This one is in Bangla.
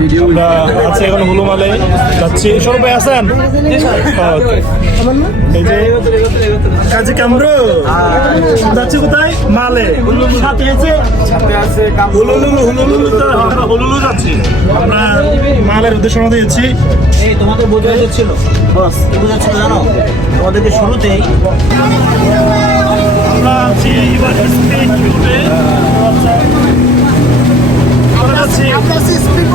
ভিডিও আমরা আছি এখন হুলুমালে যাচ্ছি। সৌরভ ভাই আছেন এই যে কাজী কামরু যাচ্ছি কোথায়? মালে। সাথে আছে? তো আমরা হুলুলু যাচ্ছি। আমরা মালের উদ্দেশ্যে রওনা দিয়েছি এই তোমাদের বোঝা ছিল বস বোঝাচ্ছিল জানো? তোমাদেরকে শুরুতেই আমরা আছি ইউনিভার্সিটি কিউবে আমরা যাচ্ছি আমরা স্পিড